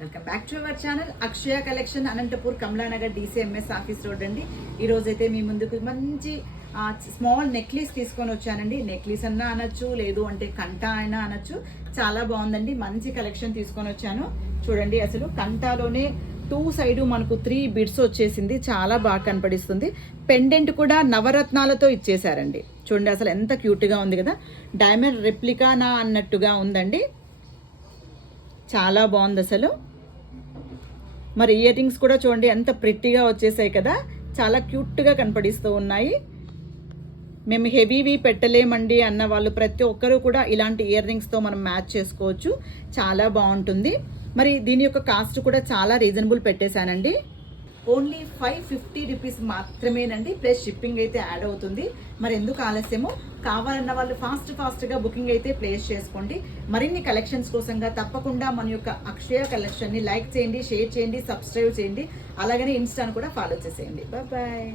Welcome back to our channel. Akshaya collection Anantapur Kamalanagar DCMS office road అండి. ఈ అయితే మీ ముందుకు మంచి స్మాల్ నెక్లెస్ తీసుకొని వచ్చానండి. నెక్లెస్ అన్నా అనొచ్చు లేదు అంటే కంట అయినా అనొచ్చు. చాలా బాగుందండి. మంచి కలెక్షన్ తీసుకొని వచ్చాను. చూడండి అసలు కంటాలోనే టూ సైడు మనకు త్రీ బిడ్స్ వచ్చేసింది. చాలా బాగా కనపడిస్తుంది. పెండెంట్ కూడా నవరత్నాలతో ఇచ్చేసారండి చూడండి అసలు ఎంత క్యూట్గా ఉంది కదా. డైమండ్ రెప్లికానా అన్నట్టుగా ఉందండి. చాలా బాగుంది అసలు. మరి ఇయర్ రింగ్స్ కూడా చూడండి ఎంత ప్రిట్టిగా వచ్చేసాయి కదా. చాలా క్యూట్గా కనపడిస్తూ ఉన్నాయి. మేము హెవీవి పెట్టలేమండి అన్న వాళ్ళు ప్రతి ఒక్కరూ కూడా ఇలాంటి ఇయర్ రింగ్స్తో మనం మ్యాచ్ చేసుకోవచ్చు. చాలా బాగుంటుంది. మరి దీని యొక్క కాస్ట్ కూడా చాలా రీజనబుల్ పెట్టేశానండి. ఓన్లీ ఫైవ్ ఫిఫ్టీ రూపీస్ మాత్రమేనండి. ప్లస్ షిప్పింగ్ అయితే యాడ్ అవుతుంది. మరి ఎందుకు ఆలస్యమో? కావాలన్న వాళ్ళు ఫాస్ట్ ఫాస్ట్గా బుకింగ్ అయితే ప్లేస్ చేసుకోండి. మరిన్ని కలెక్షన్స్ కోసంగా తప్పకుండా మన యొక్క అక్షయ కలెక్షన్ని లైక్ చేయండి షేర్ చేయండి సబ్స్క్రైబ్ చేయండి. అలాగనే ఇన్స్టాను కూడా ఫాలో చేసేయండి. బాయ్